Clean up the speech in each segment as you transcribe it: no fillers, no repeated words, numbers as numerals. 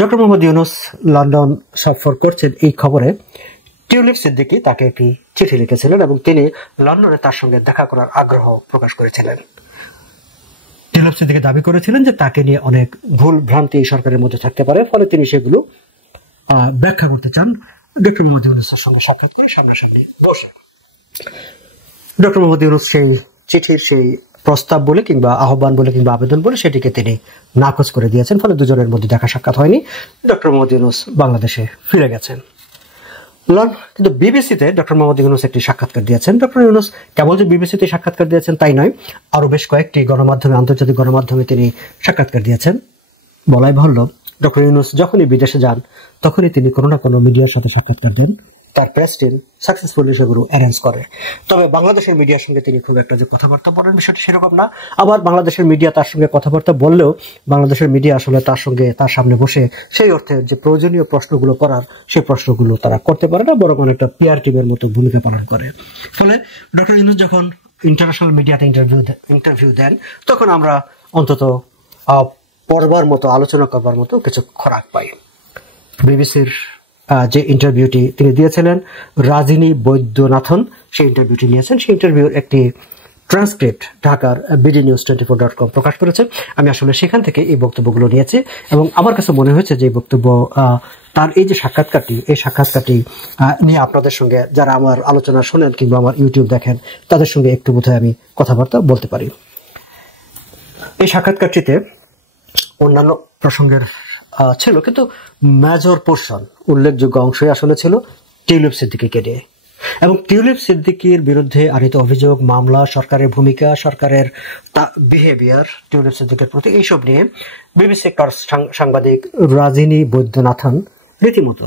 Doctor Mohammad Yunus London সফর করছেন এই খবরে টিউলিপ সিদ্দিকী তাকে একটি চিঠি লিখেছিলেন এবং তিনি লন্ডনে তার সঙ্গে দেখা করার আগ্রহ প্রকাশ করেছিলেন। টিউলিপ সিদ্দিকী দাবি করেছিলেন যে তাকে নিয়ে অনেক ভুল ভ্রান্তি এই সরকারের মধ্যে থাকতে পারে, ফলে তিনি সেগুলো ব্যাখ্যা করতে চান ডক্টর মোহাম্মদ ইউনূসের সঙ্গে সাক্ষাৎ করে সামনাসামনি বসে। ডক্টর মোহাম্মদ ইউনূস সেই চিঠির সেই প্রস্তাব বলে কিংবা আহ্বান বলে কিংবা আবেদন বলে সেটিকে তিনি নাকচ করে দিয়েছেন, ফলে দুজনের মধ্যে দেখা সাক্ষাৎ হয়নি। ডক্টর মোহাম্মদ ইউনূস বাংলাদেশে ফিরে গেছেন। কিন্তু বিবিসিতে ডক্টর মোহাম্মদ ইউনূস একটি সাক্ষাৎকার দিয়েছেন। ডক্টর ইউনূস কেবল যে বিবিসিতে সাক্ষাৎকার দিয়েছেন তাই নয়, আরো বেশ কয়েকটি গণমাধ্যমে, আন্তর্জাতিক গণমাধ্যমে তিনি সাক্ষাৎকার দিয়েছেন। বলাই বাহুল্য, ডক্টর ইউনূস যখনই বিদেশে যান তখনই তিনি কোনো না কোনো মিডিয়ার সাথে সাক্ষাৎকার দেন, তার প্রেস টিম সাকসেসফুলি সেগুলো অ্যারেঞ্জ করে। তবে বাংলাদেশের মিডিয়ার সঙ্গে তিনি খুব একটা যে কথাবার্তা বলেন বিষয়টি সেরকম না। আবার বাংলাদেশের মিডিয়া তার সঙ্গে কথাবার্তা বললেও বাংলাদেশের মিডিয়া আসলে তার সামনে বসে সেই অর্থে যে প্রয়োজনীয় প্রশ্নগুলো করার সেই প্রশ্নগুলো তারা করতে পারে না, বরং অনেকটা পিআর টিমের মতো ভূমিকা পালন করে। ফলে ডক্টর ইউনূস যখন ইন্টারন্যাশনাল মিডিয়াতে ইন্টারভিউ দেন তখন আমরা অন্তত পড়বার মতো, আলোচনা করবার মতো কিছু খোরাক পাই। বিবিসির যে ইন্টারভিউটি তিনি দিয়েছিলেন রাজিনী বৈদ্যনাথন, সেই ইন্টারভিউটি নিয়েছেন। সেই ইন্টারভিউর একটি ট্রান্সক্রিপ্ট ঢাকার bdnews24.com প্রকাশ করেছে। আমি আসলে সেখান থেকে এই বক্তব্যগুলো নিয়েছি এবং আমার কাছে মনে হয়েছে যে বক্তব্য তার এই যে সাক্ষাৎকারটি, এই সাক্ষাৎকারটি নিয়ে আপনাদের সঙ্গে যারা আমার আলোচনা শোনেন কিংবা আমার ইউটিউব দেখেন তাদের সঙ্গে একটু বোধহয় আমি কথাবার্তা বলতে পারি। এই সাক্ষাৎকারটিতে অন্যান্য প্রসঙ্গের ছিল, কিন্তু মেজর পোর্শন, উল্লেখযোগ্য অংশই আসলে ছিল টিউলিপ সিদ্দিকীকে নিয়ে এবং টিউলিপ সিদ্দিকীর বিরুদ্ধে আনিত অভিযোগ, মামলা, সরকারের ভূমিকা, সরকারের বিহেভিয়ার টিউলিপ সিদ্দিকীর প্রতি, এইসব নিয়ে বিবিসি সাংবাদিক রাজিনী বৈদ্যনাথন রীতিমতো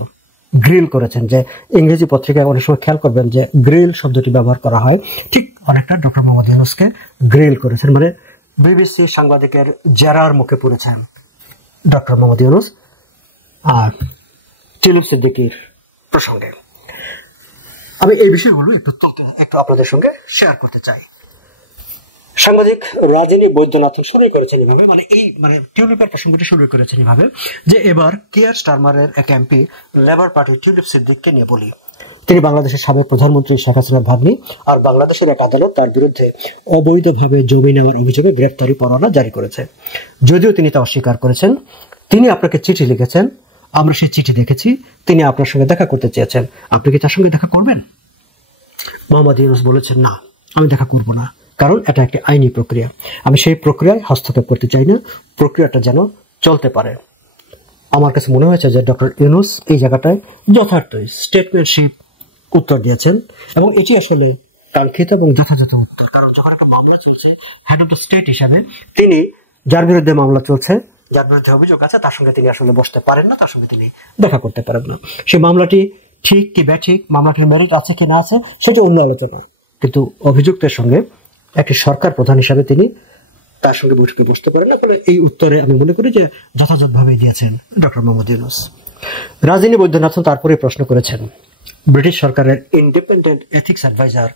গ্রিল করেছেন। যে ইংরেজি পত্রিকায় অনেক সময় খেয়াল করবেন যে গ্রিল শব্দটি ব্যবহার করা হয়, ঠিক অনেকটা ডক্টর মোহাম্মদ ইউনূসকে গ্রিল করেছেন, মানে বিবিসি সাংবাদিকের জেরার মুখে পড়েছেন ডক্টর মোহাম্মদ ইউনূস টিউলিপ সিদ্দিকীর প্রসঙ্গে। আমি এই বিষয়গুলো একটু আপনাদের সঙ্গে শেয়ার করতে চাই। সাংবাদিক রাজিনী বৈদ্যনাথন শুরু করেছেন এভাবে, মানে টিউলিপের প্রসঙ্গটি শুরু করেছেন এভাবে যে এবার কিয়ার স্টারমারের এক এমপি লেবার পার্টি টিউলিপ সিদ্দিককে নিয়ে বলি। তিনি বাংলাদেশের সাবেক প্রধানমন্ত্রী শেখ হাসিনার ভাগ্নি, আর বাংলাদেশের এক আদালত তার বিরুদ্ধে অবৈধভাবে জমি নেওয়ার অভিযোগে গ্রেফতারি পরোয়ানা জারি করেছে। যদিও তিনি তা অস্বীকার করেছেন। তিনি আপনাকে চিঠি লিখেছেন, আমরা সেই চিঠি দেখেছি, তিনি আপনার সঙ্গে দেখা করতে চেয়েছেন, আপনি কি তার সঙ্গে দেখা করবেন? মোহাম্মদ ইউনূস বলেছেন, না, আমি দেখা করব না, কারণ এটা একটি আইনি প্রক্রিয়া, আমি সেই প্রক্রিয়ায় হস্তক্ষেপ করতে চাই না, প্রক্রিয়াটা যেন চলতে পারে। আমার কাছে মনে হয়েছে যে ডক্টর ইউনূস এই জায়গাটায় যথার্থ স্টেটমেন্টশিপ উত্তর দিয়েছেন এবং এটি আসলে কাঙ্ক্ষিত এবং যথাযথ উত্তর। কারণ যখন একটা মামলা চলছে, হেড অফ দ্য স্টেট হিসাবে তিনি যার বিরুদ্ধে মামলা চলছে, যার বিরুদ্ধে অভিযোগ আছে, তার সঙ্গে তিনি আসলে বসতে পারেন না, তার সঙ্গে তিনি দেখা করতে পারেন না। সেই মামলাটি ঠিক কি ব্যাঠিক, মামলাটির মেরিট আছে কি না আছে সেটা অন্য আলোচনা, কিন্তু অভিযুক্তের সঙ্গে একটি সরকার প্রধান হিসাবে তিনি তার সঙ্গে বৈঠকে বসতে পারেন না। ফলে এই উত্তরে আমি মনে করি যে যথাযথভাবে দিয়েছেন ডক্টর মোহাম্মদ ইউনূস। রাজিনী বৈদ্যনাথন তারপরে প্রশ্ন করেছেন ব্রিটিশ সরকারের ইন্ডিপেন্ডেন্ট এথিক্স অ্যাডভাইজার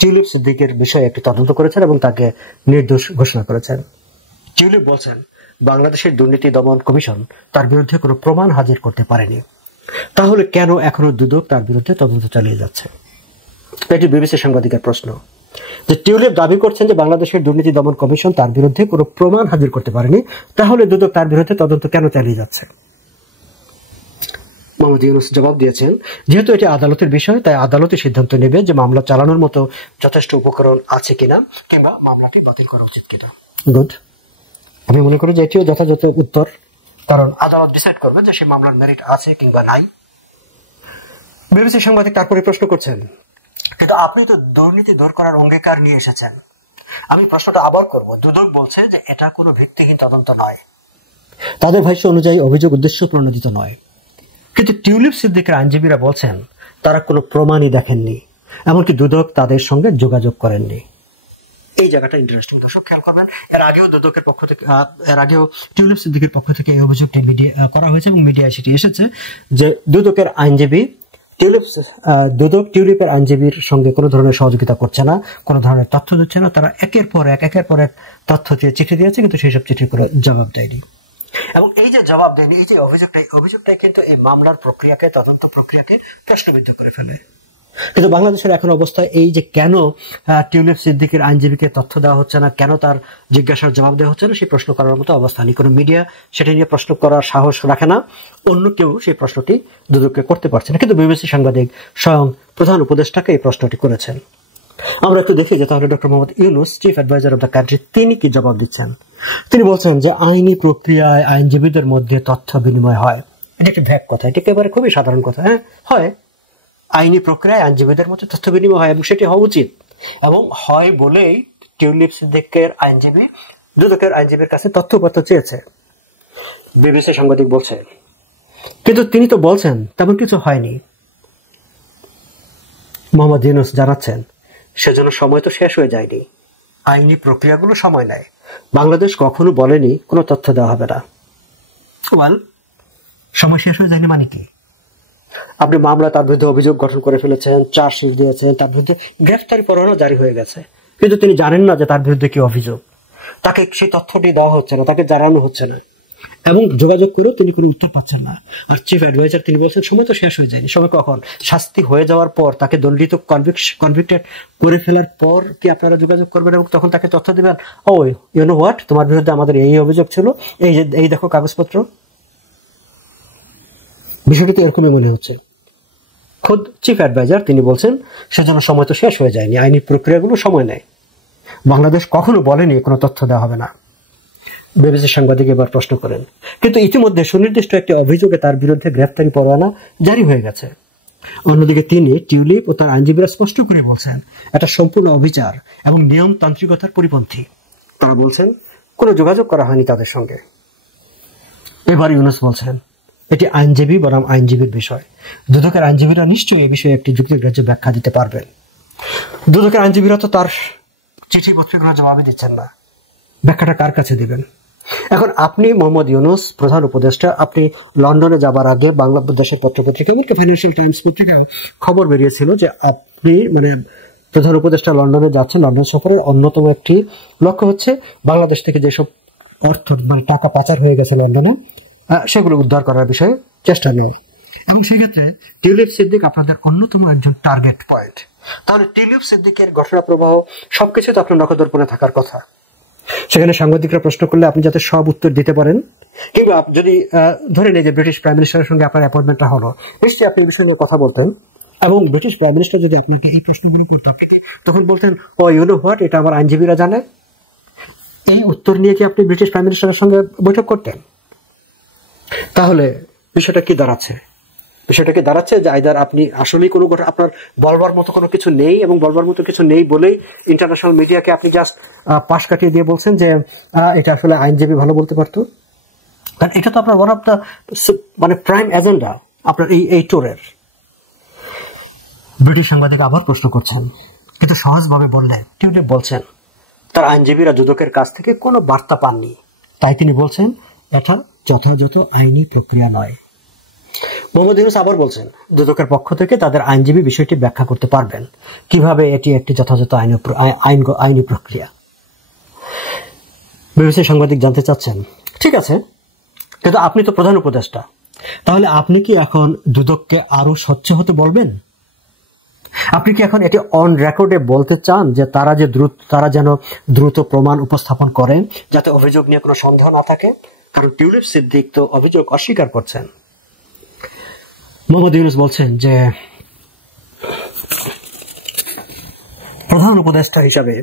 টিউলিপ সিদ্দিকীর বিষয়ে একটি তদন্ত করেছেন এবং তাকে নির্দোষ ঘোষণা করেছেন। টিউলিপ বলছেন বাংলাদেশের দুর্নীতি দমন কমিশন তার বিরুদ্ধে কোনো প্রমাণ হাজির করতে পারেনি, তাহলে কেন এখনো দুদক তার বিরুদ্ধে তদন্ত চালিয়ে যাচ্ছে? এটি বিবিসি সাংবাদিকের প্রশ্ন। যে টিউলিপ দাবি করছেন যে বাংলাদেশের দুর্নীতি দমন কমিশন তার বিরুদ্ধে কোনো প্রমাণ হাজির করতে পারেনি, তাহলে দুদক তার বিরুদ্ধে তদন্ত কেন চালিয়ে যাচ্ছে? মোহাম্মদ ইউনূস জবাব দিয়েছেন, যেহেতু এটি আদালতের বিষয়, তাই আদালতই সিদ্ধান্ত নেবে যে মামলা চালানোর মতো যথেষ্ট উপকরণ আছে কিনা কিংবা মামলাটি বাতিল করা উচিত কিনা। গুড, আমি মনে করি যে এটিও যথাযথ উত্তর, কারণ আদালত ডিসাইড করবে যে সেই মামলার মেরিট আছে কিংবা নাই। বিবিসি সাংবাদিক তারপরে প্রশ্ন করছেন, কিন্তু আপনি তো দুর্নীতি দূর করার অঙ্গীকার নিয়ে এসেছেন। আমি প্রশ্নটা আবার করব। দুদক বলছে যে এটা কোনো ভিত্তিহীন তদন্ত নয়, তাদের ভাষ্য অনুযায়ী অভিযোগ উদ্দেশ্য প্রণোদিত নয়, কিন্তু টিউলিপ সিদ্দিকের আইনজীবীরা বলছেন তারা কোনো প্রমাণই দেখেননি, এমনকি দুদক তাদের সঙ্গে যোগাযোগ করেননি। এই জায়গাটা ইন্টারেস্টিং, দর্শক খেয়াল করবেন। এর আগেও টিউলিপ সিদ্দিকের পক্ষ থেকে এই অভিযোগটি করা হয়েছে এবং মিডিয়ায় সেটি এসেছে যে দুদকের আইনজীবী টিউলিপের আইনজীবীর সঙ্গে কোনো ধরনের সহযোগিতা করছে না, কোনো ধরনের তথ্য দিচ্ছে না, তারা একের পর এক তথ্য দিয়ে চিঠি দিয়েছে, কিন্তু সেই সব চিঠির করে জবাব দেয়নি। এবং এই যে জবাব দেন, এই যে অভিযোগটাই কিন্তু এই মামলার প্রক্রিয়াকে, তদন্ত প্রক্রিয়াকে প্রশ্নবিদ্ধ করে ফেলে। কিন্তু বাংলাদেশের এখন অবস্থায় এই যে কেন টিউলিপ সিদ্দিকের আইনজীবীকে তথ্য দেওয়া হচ্ছে না, কেন তার জিজ্ঞাসার জবাব দেওয়া হচ্ছে না, সেই প্রশ্ন করার মতো অবস্থা নেই। কোনো মিডিয়া সেটা নিয়ে প্রশ্ন করার সাহস রাখে না, অন্য কেউ সেই প্রশ্নটি দুদককে করতে পারছে না। কিন্তু বিবিসি সাংবাদিক স্বয়ং প্রধান উপদেষ্টাকে এই প্রশ্নটি করেছেন। আমরা একটু দেখি যে তাহলে doctor Mohammad Yunus, chief adviser of the country, তিনি কি জবাব দিচ্ছেন। তিনি বলছেন যে আইনি প্রক্রিয়ায় আইনজীবীদের মধ্যে তথ্য বিনিময় হয়। এটা একটা ভ্যাগ কথা, এটা একেবারে খুবই সাধারণ কথা। হ্যাঁ, হয়, আইনি প্রক্রিয়ায় আইনজীবীদের মধ্যে তথ্য বিনিময় হয় এবং সেটি হওয়া উচিত, এবং হয় বলেই টিউলিপ সিদ্দিকের আইনজীবী দুদকের আইনজীবীর কাছে তথ্যপত্র চেয়েছে, বিবিসি সাংবাদিক বলছে। কিন্তু তিনি তো বলছেন তেমন কিছু হয়নি। মোহাম্মদ ইউনূস জানাচ্ছেন সেজন্য সময় তো শেষ হয়ে যায়নি, আইনি প্রক্রিয়াগুলো সময় নেয়। বাংলাদেশ কখনো বলেনি কোনো তথ্য দেওয়া হবে না। সময় শেষ হয়ে যায়নি মানে কি? আপনি মামলা তার বিরুদ্ধে অভিযোগ গঠন করে ফেলেছেন, চার্জশিট দিয়েছেন, তার বিরুদ্ধে গ্রেফতারি পরোয়ানা জারি হয়ে গেছে, কিন্তু তিনি জানেন না যে তার বিরুদ্ধে কি অভিযোগ। তাকে সেই তথ্যটি দেওয়া হচ্ছে না, তাকে জানানো হচ্ছে না, এবং যোগাযোগ করেও তিনি কোনো উত্তর পাচ্ছেন না। আর চিফ অ্যাডভাইজার তিনি বলছেন সময় তো শেষ হয়ে যায়নি। সময় কখন? শাস্তি হয়ে যাওয়ার পর, তাকে দণ্ডিত কনভিক্টেড করে ফেলার পর কি আপনারা যোগাযোগ করবেন এবং তখন তাকে তথ্য দিবেন, ও ইউ নো হোয়াট, তোমার বিরুদ্ধে আমাদের এই অভিযোগ ছিল, এই দেখো কাগজপত্র। বিষয়টি তো এরকমই মনে হচ্ছে। খোদ চিফ অ্যাডভাইজার তিনি বলছেন সেজন্য সময় তো শেষ হয়ে যায়নি, আইনি প্রক্রিয়াগুলো সময় নেয়। বাংলাদেশ কখনো বলেনি কোনো তথ্য দেওয়া হবে না। বিবিসি সাংবাদিক এবার প্রশ্ন করেন, কিন্তু ইতিমধ্যে সুনির্দিষ্ট একটি অভিযোগে তার বিরুদ্ধে গ্রেফতারি পরোয়ানা জারি হয়ে গেছে। অন্যদিকে তিনি, টিউলিপ ও তার আইনজীবীরা স্পষ্ট করে বলছেন এটা সম্পূর্ণ অবিচার এবং নিয়মতান্ত্রিকতার পরিপন্থী। তারা বলছেন কোনো যোগাযোগ করা হয়নি তাদের সঙ্গে। এবার ইউনূস বলছেন এটি আইনজীবী বনাম আইনজীবীর বিষয়। দুদকের আইনজীবীরা নিশ্চয়ই এ বিষয়ে একটি যুক্তিগ্রাহ্য ব্যাখ্যা দিতে পারবেন। দুদকের আইনজীবীরা তো তার চিঠিপত্রগুলো জবাবই দিচ্ছেন না, ব্যাখ্যাটা কার কাছে দিবেন? এখন আপনি মোহাম্মদ ইউনূস, প্রধান উপদেষ্টা, আপনি লন্ডনে যাবার আগে বাংলাদেশের পত্রপত্রিকা, এমনকি ফাইন্যান্সিয়াল টাইমস পত্রিকায় খবর বেরিয়েছিল যে আপনি প্রধান উপদেষ্টা লন্ডনে যাচ্ছেন। লন্ডন সফরের অন্যতম একটি লক্ষ্য হচ্ছে বাংলাদেশ থেকে যেসব অর্থ টাকা পাচার হয়ে গেছে লন্ডনে, সেগুলো উদ্ধার করার বিষয়ে চেষ্টা নেওয়া। এবং সেক্ষেত্রে টিউলিপ সিদ্দিক আপনাদের অন্যতম একজন টার্গেট পয়েন্ট। তাহলে টিউলিপ সিদ্দিকের ঘটনা প্রবাহ সবকিছু তো আপনার নখদর্পণে থাকার কথা। সেখানে সাংবাদিকরা প্রশ্ন করলে আপনি যাতে সব উত্তর দিতে পারেন, কিংবা যদি ধরে নেই যে ব্রিটিশ প্রাইম মিনিস্টারের সঙ্গে আপনার অ্যাপয়েন্টমেন্টটা হলো, নিশ্চয়ই আপনি এই বিষয়ে কথা বলতেন, এবং ব্রিটিশ প্রাইম মিনিস্টার যদি আপনাকে এই প্রশ্নগুলো করতো তখন বলতেন ও ইউ নো হোয়াট, এটা আমার আইনজীবীরা জানে। এই উত্তর নিয়ে কি আপনি ব্রিটিশ প্রাইম মিনিস্টারের সঙ্গে বৈঠক করতেন? তাহলে বিষয়টা কি দাঁড়াচ্ছে? বিষয়টা কি দাঁড়াচ্ছে যে আইদার আপনি আসলেই কোনো আপনার বলবার মতো কোনো কিছু নেই, এবং বলবার মতো কিছু নেই বলেই ইন্টারন্যাশনাল মিডিয়াকে আপনি জাস্ট পাশ কাটিয়ে দিয়ে বলছেন যে এটা আসলে আইনজীবী ভালো বলতে পারতো। কারণ এটা তো আপনার one of the prime agenda আপনার এই ট্যুরের। ব্রিটিশ সাংবাদিক আবার প্রশ্ন করছেন, কিন্তু সহজভাবে বললে টিউলিপ বলছেন তার আইনজীবীরা দুদকের কাছ থেকে কোনো বার্তা পাননি, তাই তিনি বলছেন এটা যথাযথ আইনি প্রক্রিয়া নয়। মোহাম্মদ ইউনূস আবার বলছেন দুদকের পক্ষ থেকে তাদের আইনজীবী বিষয়টি ব্যাখ্যা করতে পারবেন কিভাবে এটি একটি যথাযথ আইনি প্রক্রিয়া। বিবিসি সাংবাদিক জানতে চাচ্ছেন, ঠিক আছে, কিন্তু আপনি তো প্রধান উপদেষ্টা, তাহলে আপনি কি এখন দুদককে আরো স্বচ্ছ হতে বলবেন? আপনি কি এখন এটি অন রেকর্ডে বলতে চান যে তারা যেন দ্রুত প্রমাণ উপস্থাপন করেন যাতে অভিযোগ নিয়ে কোনো সন্দেহ না থাকে? কারণ টিউলিপ সিদ্দিক তো অভিযোগ অস্বীকার করছেন। মোহাম্মদ ইউনূস বলছেন যে প্রধান উপদেষ্টা হিসাবে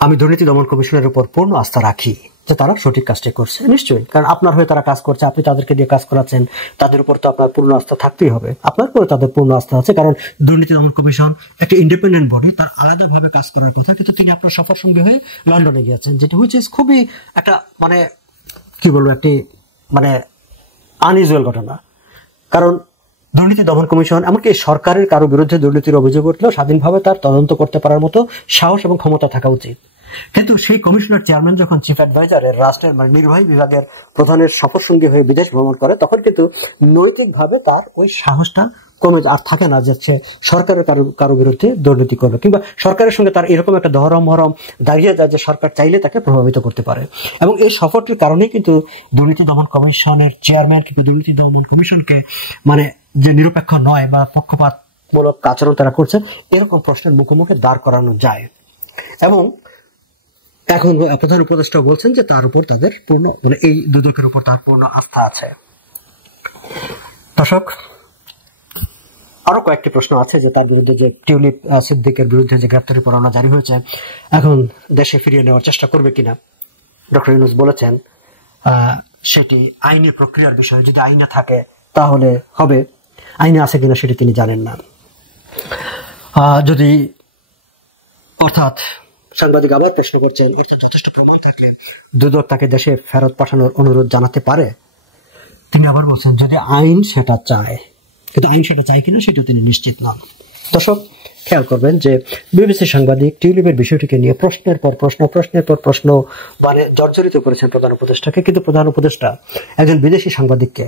আমি দুর্নীতি দমন কমিশনের উপর পূর্ণ আস্থা রাখি যে তারা সঠিক কাজটি করছে। নিশ্চয়ই, কারণ আপনার হয়ে তারা কাজ করছে, আপনি তাদেরকে দিয়ে কাজ করাচ্ছেন, তাদের উপর তো আপনার পূর্ণ আস্থা থাকতেই হবে। আপনার পরে তাদের পূর্ণ আস্থা আছে, কারণ দুর্নীতি দমন কমিশন একটা ইন্ডিপেন্ডেন্ট বডি, তার আলাদাভাবে কাজ করার কথা। কিন্তু তিনি আপনার সফর সঙ্গী হয়ে লন্ডনে গিয়েছেন, যেটি হচ্ছে খুবই একটা কি বলবো, একটি আনইউজুয়াল ঘটনা। কারণ দুর্নীতি দমন কমিশন এমনকি সরকারের কারো বিরুদ্ধে দুর্নীতির অভিযোগ উঠলেও স্বাধীনভাবে তার তদন্ত করতে পারার মতো সাহস এবং ক্ষমতা থাকা উচিত। কিন্তু সেই কমিশনের চেয়ারম্যান যখন চিফ অ্যাডভাইজারের রাষ্ট্রের মানে নির্বাহী বিভাগের প্রধানের সফর সঙ্গী হয়ে বিদেশ ভ্রমণ করে, তখন কিন্তু নৈতিকভাবে তার ওই সাহসটা কমে আর থাকে না যে সে সরকারের কারো বিরুদ্ধে দুর্নীতি করবে, কিংবা সরকারের সঙ্গে তার এরকম একটা দহরম মহরম দাঁড়িয়ে যায় যে সরকার চাইলে তাকে প্রভাবিত করতে পারে। এবং এই সফরটির কারণেই কিন্তু দুর্নীতি দমন কমিশনের চেয়ারম্যান কিন্তু দুর্নীতি দমন কমিশনকে মানে যে নিরপেক্ষ নয় বা পক্ষপাতমূলক আচরণ তারা করছে এরকম প্রশ্নের মুখোমুখি দাঁড় করানো যায়। এবং এখন প্রধান উপদেষ্টা বলছেন যে তার উপর তাদের পূর্ণ মানে এই দুদকের উপর তার পূর্ণ আস্থা আছে। দর্শক, আরো কয়েকটি প্রশ্ন আছে যে তার বিরুদ্ধে যে টিউলিপ সিদ্দিকের বিরুদ্ধে যে গ্রেপ্তারি পরোয়ানা জারি হয়েছে, এখন দেশে ফিরিয়ে নেওয়ার চেষ্টা করবে কিনা। ডক্টর ইউনূস বলেছেন সেটি আইনি প্রক্রিয়ার বিষয়, যদি আইনে থাকে তাহলে হবে, আইনে আছে কিনা সেটি তিনি জানেন না। যদি অর্থাৎ সাংবাদিক আবার প্রশ্ন করছেন, অর্থাৎ যথেষ্ট প্রমাণ থাকলে দুদক তাকে দেশে ফেরত পাঠানোর অনুরোধ জানাতে পারে। তিনি আবার বলছেন যদি আইন সেটা চায়, কিন্তু আইন সেটা চায় কিনা সেটিও তিনি নিশ্চিত নন। দর্শক, খেয়াল করবেন যে বিবিসি সাংবাদিক টিউলিপের বিষয়টিকে নিয়ে প্রশ্নের পর প্রশ্ন মানে জর্জরিত করেছেন প্রধান উপদেষ্টাকে, কিন্তু প্রধান উপদেষ্টা একজন বিদেশি সাংবাদিককে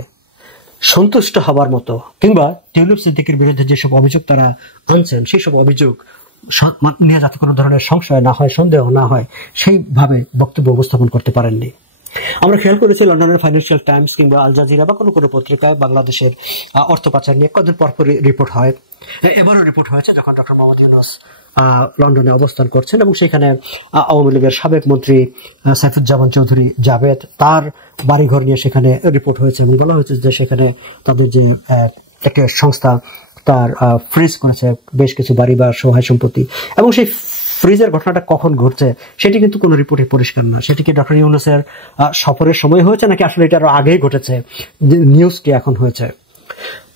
সন্তুষ্ট হবার মতো কিংবা টিউলিপ সিদ্দিকের বিরুদ্ধে যেসব অভিযোগ তারা আনছেন সেই সব অভিযোগ নিয়ে যাতে কোনো ধরনের সংশয় না হয়, সন্দেহ না হয়, সেইভাবে বক্তব্য উপস্থাপন করতে পারেননি। আমরা খেয়াল করেছি লন্ডনের ফাইন্যান্সিয়াল টাইমস কিংবা আল জাজিরা বা কোনো পত্রিকা বাংলাদেশের অর্থ পাচার নিয়ে কদিন পরপরই রিপোর্ট হয়। এবারও রিপোর্ট হয়েছে যখন ডক্টর মোহাম্মদ ইউনূস লন্ডনে অবস্থান করছেন এবং সেখানে আওয়ামী লীগের সাবেক মন্ত্রী সাইফুজ্জামান চৌধুরী জাভেদ তার বাড়িঘর নিয়ে সেখানে রিপোর্ট হয়েছে এবং বলা হয়েছে যে সেখানে তাদের যে একটা সংস্থা তার ফ্রিজ করেছে বেশ কিছু বাড়ি বা সহায় সম্পত্তি, এবং সেই ফ্রিজের ঘটনাটা কখন ঘটছে সেটি কিন্তু কোনো রিপোর্টে পরিষ্কার না। সেটি কি ডক্টর ইউনূসের সফরের সময় হয়েছে নাকি আসলে এটা আরো আগেই ঘটেছে, নিউজটি এখন হয়েছে।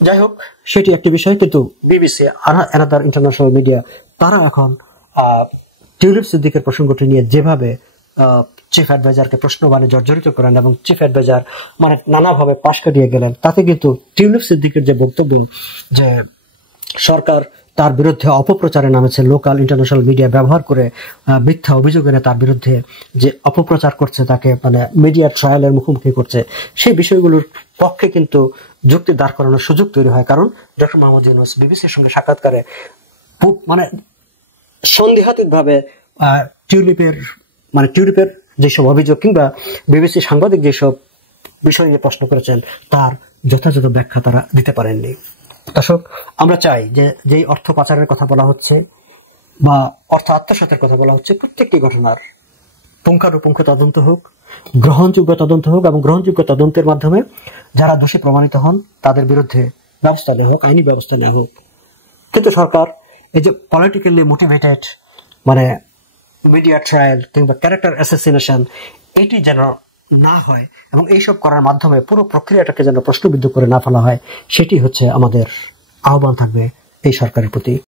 যাই হোক, সেটি একটি বিষয়। কিন্তু বিবিসি অ্যানাদার ইন্টারন্যাশনাল মিডিয়া তারা এখন টিউলিপ সিদ্দিকের প্রসঙ্গটি নিয়ে যেভাবে চিফ অ্যাডভাইজারকে প্রশ্নবাণে জর্জরিত করেন এবং চিফ অ্যাডভাইজার মানে নানাভাবে পাশ কাটিয়ে গেলেন, তাতে কিন্তু টিউলিপ সিদ্দিকের যে বক্তব্য যে সরকার তার বিরুদ্ধে অপপ্রচারে নামেছে, লোকাল ইন্টারন্যাশনাল মিডিয়া ব্যবহার করে মিথ্যা অভিযোগ এনে তার বিরুদ্ধে যে অপপ্রচার করছে, তাকে মানে মিডিয়া ট্রায়ালের মুখোমুখি করছে, সেই বিষয়গুলোর পক্ষে কিন্তু যুক্তি দাঁড় করানোর সুযোগ তৈরি হয়। কারণ ডক্টর মোহাম্মদ ইউনূস বিবিসির সঙ্গে সাক্ষাৎকারে মানে সন্দেহাতীত ভাবে টিউলিপের যেসব অভিযোগ কিংবা বিবিসি সাংবাদিক যেসব বিষয় নিয়ে প্রশ্ন করেছেন তার যথাযথ ব্যাখ্যা তারা দিতে পারেননি। দর্শক, আমরা চাই যে যেই অর্থ পাচারের কথা বলা হচ্ছে বা অর্থ আত্মসাতের কথা বলা হচ্ছে, প্রত্যেকটি ঘটনার পুঙ্খানুপুঙ্খ তদন্ত হোক, গ্রহণযোগ্য তদন্ত হোক, এবং গ্রহণযোগ্য তদন্তের মাধ্যমে যারা দোষী প্রমাণিত হন তাদের বিরুদ্ধে ব্যবস্থা নেওয়া হোক, আইনি ব্যবস্থা নেওয়া হোক। কিন্তু সরকার এই যে পলিটিক্যালি মোটিভেটেড মানে মিডিয়া ট্রায়াল কিংবা ক্যারেক্টার অ্যাসাসিনেশন এটি যেন না হয় এবং এইসব করার মাধ্যমে পুরো প্রক্রিয়াটাকে যেন প্রশ্নবিদ্ধ করে না ফেলা হয়, সেটি হচ্ছে আমাদের আহ্বান থাকবে এই সরকারের প্রতি।